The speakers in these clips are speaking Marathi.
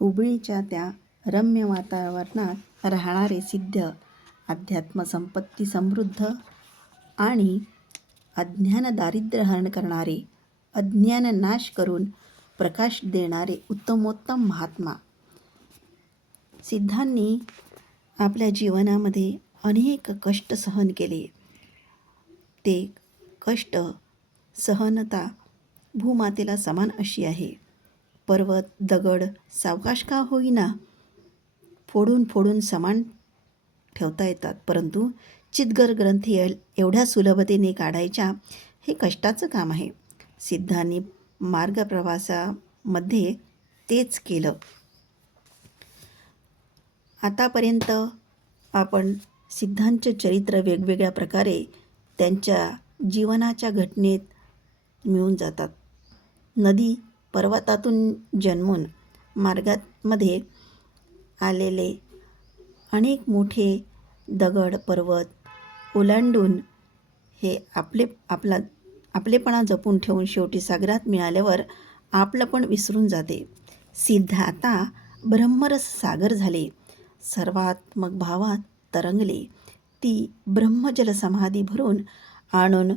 हुबळीच्या त्या रम्य वातावरणात राहणारे सिद्ध, अध्यात्म संपत्ती समृद्ध आणि अज्ञान दारिद्र्य हरण करणारे, अज्ञान नाश करून प्रकाश देणारे उत्तमोत्तम महात्मा. सिद्धांनी आपल्या जीवनामध्ये अनेक कष्ट सहन केले. ते कष्ट सहनता भूमातेला समान अशी आहे. पर्वत दगड सावकाश का होईना फोडून फोडून समान ठेवता येतात, परंतु चितगर ग्रंथी एवढ्या सुलभतेने काढायच्या हे कष्टाचं काम आहे. सिद्धांनी मार्गप्रवासामध्ये तेच केलं. आतापर्यंत आपण सिद्धांचे चरित्र वेगवेगळ्या प्रकारे त्यांच्या जीवनाच्या घटनेत मिळून जातात. नदी पर्वतातून जन्मून मार्गामध्ये आलेले अनेक मोठे दगड पर्वत ओलांडून हे आपलेपणा जपून ठेवून शेवटी सागरात मिळाल्यावर आपलं पण विसरून जाते. सिद्ध आता ब्रह्मरस सागर झाले, सर्वात्मक भावात तरंगले. ती ब्रह्मजल समाधी भरून आणून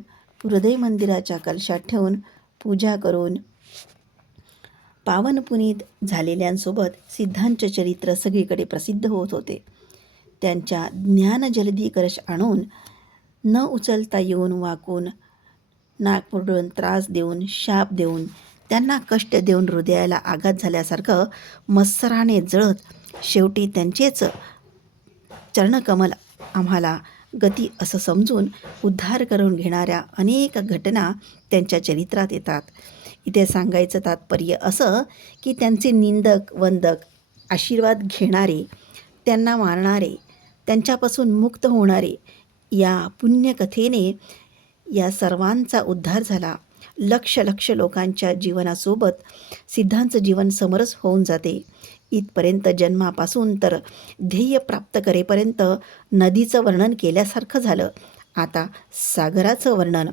हृदय मंदिराच्या कलशात ठेवून पूजा करून पावन पुनीत झालेल्यांसोबत सिद्धांचे चरित्र सगळीकडे प्रसिद्ध होत होते. त्यांच्या ज्ञानजलधी कलश आणून न उचलता येऊन वाकून नाक मुरडून त्रास देऊन शाप देऊन त्यांना कष्ट देऊन हृदयाला आघात झाल्यासारखं मत्सराने जळत शेवटी त्यांचेच चरणकमल आम्हाला गती असं समजून उद्धार करून घेणाऱ्या अनेक घटना त्यांच्या चरित्रात येतात. इथे सांगायचं तात्पर्य असं की त्यांचे निंदक वंदक आशीर्वाद घेणारे, त्यांना मारणारे, त्यांच्यापासून मुक्त होणारे, या पुण्यकथेने या सर्वांचा उद्धार झाला. लक्ष लक्ष लोकांच्या जीवनासोबत सिद्धांचं जीवन समरस होऊन जाते. इथपर्यंत जन्मापासून तर ध्येय प्राप्त करेपर्यंत नदीचं वर्णन केल्यासारखं झालं. आता सागराचं वर्णन.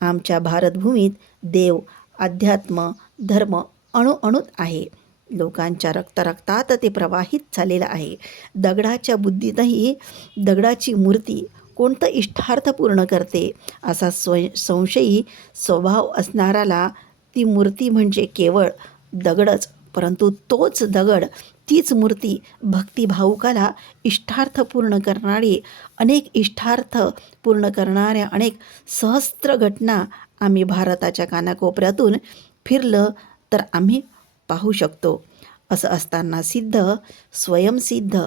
आमच्या भारतभूमीत देव अध्यात्म धर्म अणुअणूत आहे. लोकांच्या रक्तारक्तात ते प्रवाहित झालेलं आहे. दगडाच्या बुद्धीतही दगडाची मूर्ती कोणतं इष्टार्थ पूर्ण करते असा संशयी स्वभाव असणाराला ती मूर्ती म्हणजे केवळ दगडच, परंतु तोच दगड तीच मूर्ती भक्तिभावुकाला इष्टार्थ पूर्ण करणारी, अनेक इष्टार्थ पूर्ण करणाऱ्या अनेक सहस्त्र घटना आम्ही भारताच्या कानाकोपऱ्यातून फिरलं तर आम्ही पाहू शकतो. असं असताना सिद्ध, स्वयंसिद्ध,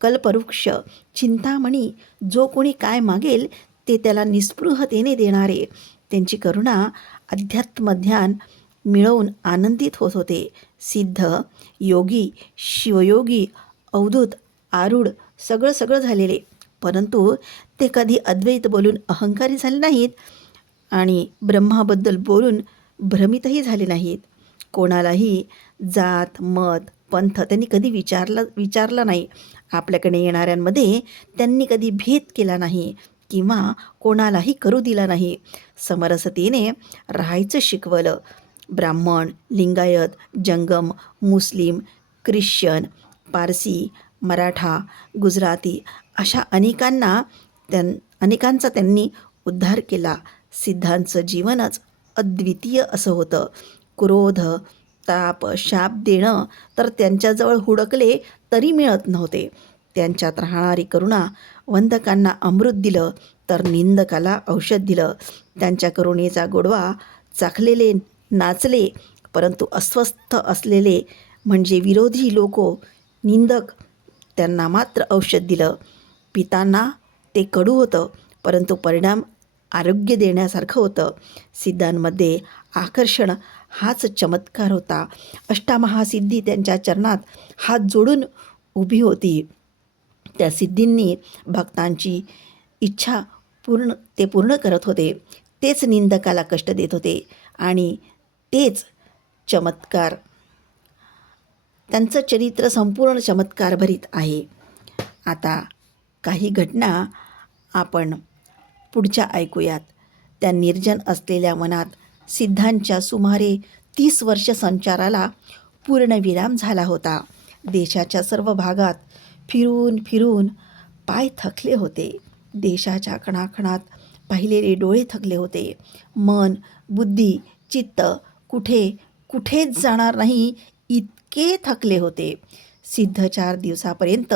कल्पवृक्ष, चिंतामणी, जो कोणी काय मागेल ते त्याला निस्पृहतेने देणारे, त्यांची करुणा अध्यात्मध्यान मिळवून आनंदित होत होते. सिद्ध, योगी, शिवयोगी, अवधूत, आरूढ सगळं झालेले, परंतु ते कधी अद्वैत बोलून अहंकारी झाले नाहीत आणि ब्रह्माबद्दल बोलून भ्रमितही झाले नाहीत. कोणालाही जात मत पंथ त्यांनी कधी विचारला नाही. आपल्याकडे येणाऱ्यांमध्ये त्यांनी कधी भेद केला नाही किंवा कोणालाही करू दिला नाही. समरसतेने राहायचं शिकवलं. ब्राह्मण, लिंगायत, जंगम, मुस्लिम, ख्रिश्चन, पारसी, मराठा, गुजराती अशा अनेकांचा त्यांनी उद्धार केला. सिद्धांचं जीवनच अद्वितीय असं होतं. क्रोध, ताप, शाप देणं तर त्यांच्याजवळ हुडकले तरी मिळत नव्हते. त्यांच्यात राहणारी करुणा. वंदकांना अमृत दिलं तर निंदकाला औषध दिलं. त्यांच्या करुणेचा गोडवा चाखलेले नाचले, परंतु अस्वस्थ असलेले म्हणजे विरोधी लोक, निंदक, त्यांना मात्र औषध दिलं. पितांना ते कडू होतं, परंतु परिणाम आरोग्य देण्यासारखं होतं. सिद्धांमध्ये आकर्षण हाच चमत्कार होता. अष्टमहासिद्धी त्यांच्या चरणात हात जोडून उभी होती. त्या सिद्धींनी भक्तांची इच्छा पूर्ण करत होते. तेच निंदकाला कष्ट देत होते आणि तेच चमत्कार. त्यांचं चरित्र संपूर्ण चमत्कारभरित आहे. आता काही घटना आपण पुढच्या ऐकूयात. त्या निर्जन असलेल्या वनात सिद्धांच्या सुमारे 30 वर्ष संचाराला पूर्णविराम झाला होता. देशाच्या सर्व भागात फिरून फिरून पाय थकले होते. देशाच्या कणाकणात पाहिलेले डोळे थकले होते. मन, बुद्धी, चित्त कुठेच जाणार नाही इतके थकले होते. सिद्ध 4 दिवसापर्यंत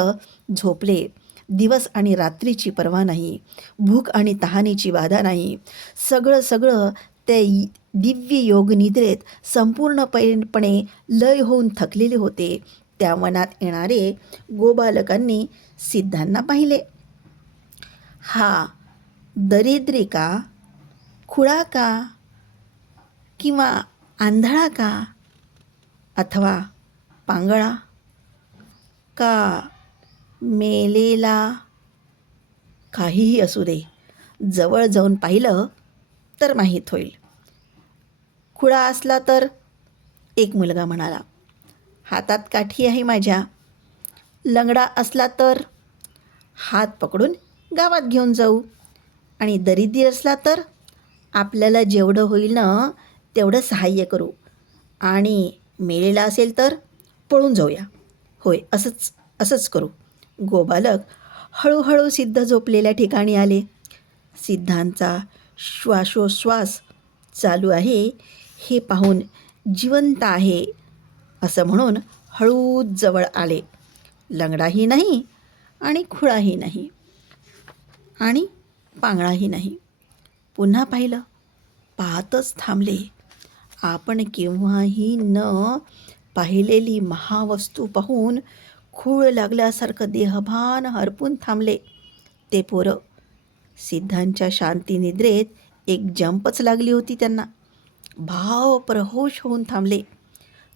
झोपले. दिवस आणि रात्रीची पर्वा नाही, भूक आणि तहानेची बाधा नाही. सगळं ते दिव्य योगनिद्रेत संपूर्णपणे लय होऊन थकलेले होते. त्या वनात येणारे गोबालकांनी सिद्धांना पाहिले. हा दरिद्री का, खुळा का, किंवा आंधळा का, अथवा पांगळा का मेलेला, काहीही असू दे, जवळ जाऊन पाहिलं तर माहीत होईल. खुळा असला तर, एक मुलगा म्हणाला, हातात काठी आहे माझ्या. लंगडा असला तर हात पकडून गावात घेऊन जाऊ. आणि दरिद्री असला तर आपल्याला जेवढं होईल ना तेवढं सहाय्य करू. आणि मेलेला असेल तर पळून जाऊया. होय, असंच करू. गोबालक हळूहळू सिद्ध झोपलेल्या ठिकाणी आले. सिद्धांचा श्वासोश्वास चालू आहे हे पाहून जिवंत आहे असं म्हणून हळूच जवळ आले. लंगडाही नाही आणि खुळाही नाही आणि पांगळाही नाही. पुन्हा पाहिलं, पाहतच थांबले. आपण केव्हाही न पाहिलेली महावस्तू पाहून खूळ लागल्यासारखं देहभान हरपून थांबले ते पोरं. सिद्धांच्या शांतिनिद्रेत एक जंपच लागली होती त्यांना. भावप्रहोष होऊन थांबले.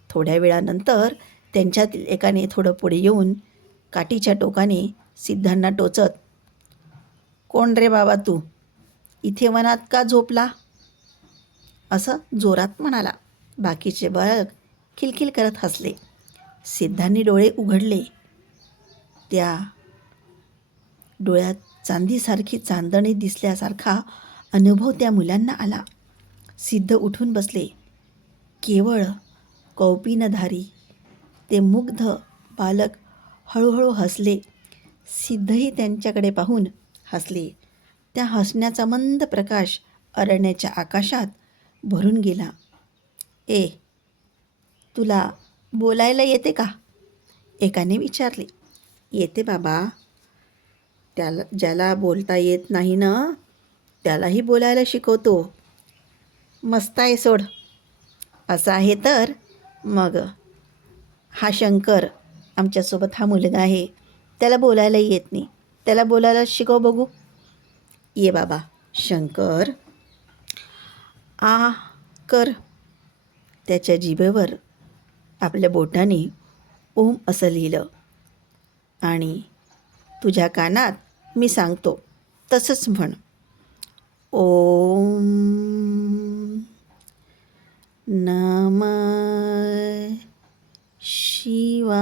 थोड्या वेळानंतर त्यांच्यातील एकाने थोडं पुढे येऊन काठीच्या टोकाने सिद्धांना टोचत, कोण रे बाबा तू, इथे वनात का झोपला, असं जोरात म्हणाला. बाकीचे बालक खिलखिल करत हसले. सिद्धांनी डोळे उघडले. त्या डोळ्यात चांदीसारखी चांदणे दिसल्यासारखा अनुभव त्या मुलांना आला. सिद्ध उठून बसले. केवळ कौपिनधारी ते मुग्ध बालक हळूहळू हसले. सिद्धही त्यांच्याकडे पाहून हसले. त्या हसण्याचा मंद प्रकाश अरण्याच्या आकाशात भरून गेला. ए, तुला बोलायला येते का, एकाने विचारले. येते बाबा. ज्याला बोलता येत नाही ना त्यालाही बोलायला शिकवतो. मस्त आहे सोड. असं आहे तर मग हा शंकर आमच्यासोबत हा मुलगा आहे, त्याला बोलायला येत नाही, त्याला बोलायला शिकव बघू. ये बाबा. शंकर आ कर. त्याच्या जिभेवर आपल्या बोटाने ओम असं लिहिलं. आणि तुझ्या कानात मी सांगतो तसंच म्हण. ओम नमः शिवाय.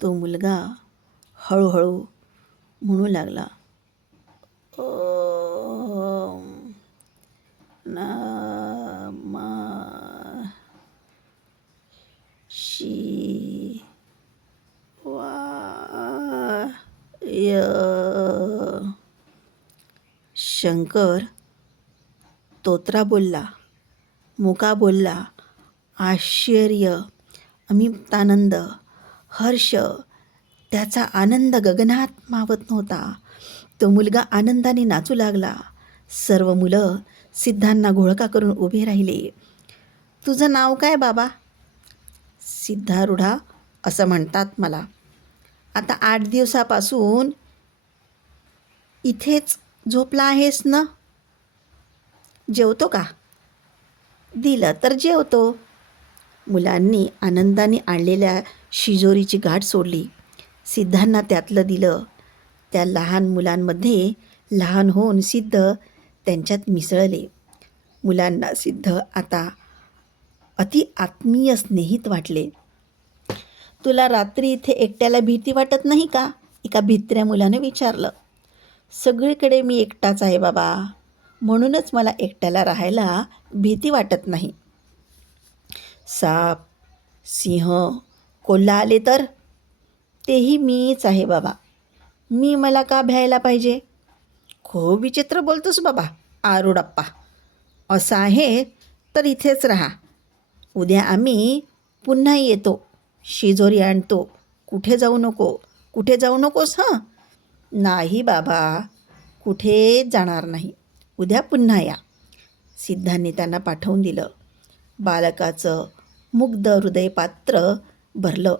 तो मुलगा हळूहळू म्हणू लागला, ओम नमः शिवाय. शंकर तोत्रा बोलला, मुका बोलला. आश्चर्य, अमितानंद, हर्ष, त्याचा आनंद गगनात मावत नव्हता. तो मुलगा आनंदाने नाचू लागला. सर्व मुलं सिद्धांना घोळका करून उभे राहिले. तुझं नाव काय बाबा? सिद्धारूढा असं म्हणतात मला. आता 8 दिवसापासून इथेच झोपला आहेस ना? जेवतो का? दिलं तर जेवतो. मुलांनी आनंदाने आणलेल्या शिजोरीची गाठ सोडली. सिद्धांना त्यातलं दिलं. त्या लहान मुलांमध्ये लहान होऊन सिद्ध त्यांच्यात मिसळले. मुलांना सिद्ध आता अति आत्मीय स्नेहित वाटले. तुला रात्री इथे एकट्याला भीती वाटत नाही का? एका भित्र्या मुलाने विचारलं. सगळीकडे मी एकटाच आहे बाबा, म्हणूनच मला एकट्याला राहायला भीती वाटत नाही. साप, सिंह, कोल्हा आले तर? तेही मीच आहे बाबा. मी मला का भ्यायला पाहिजे? खूप विचित्र बोलतोस बाबा आरुडप्पा. असं आहे तर इथेच राहा. उद्या आम्ही पुन्हा येतो. शिजोरी आणतो. कुठे जाऊ नको. कुठे जाऊ नकोस हां. नाही बाबा, कुठे जाणार नाही. उद्या पुन्हा या. सिद्धांनी त्यांना पाठवून दिलं. बालकाचं मुग्ध हृदय पात्र भरलं.